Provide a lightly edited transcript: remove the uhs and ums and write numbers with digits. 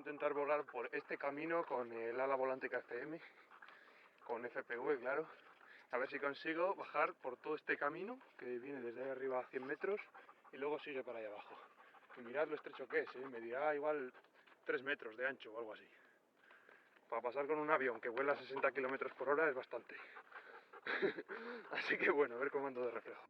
intentar volar por este camino con el ala volante KFM, con FPV, claro. A ver si consigo bajar por todo este camino que viene desde ahí arriba a 100 metros y luego sigue para allá abajo. Y mirad lo estrecho que es, medirá igual 3 metros de ancho o algo así. Para pasar con un avión que vuela a 60 km/h es bastante. Así que bueno, a ver cómo ando de reflejo.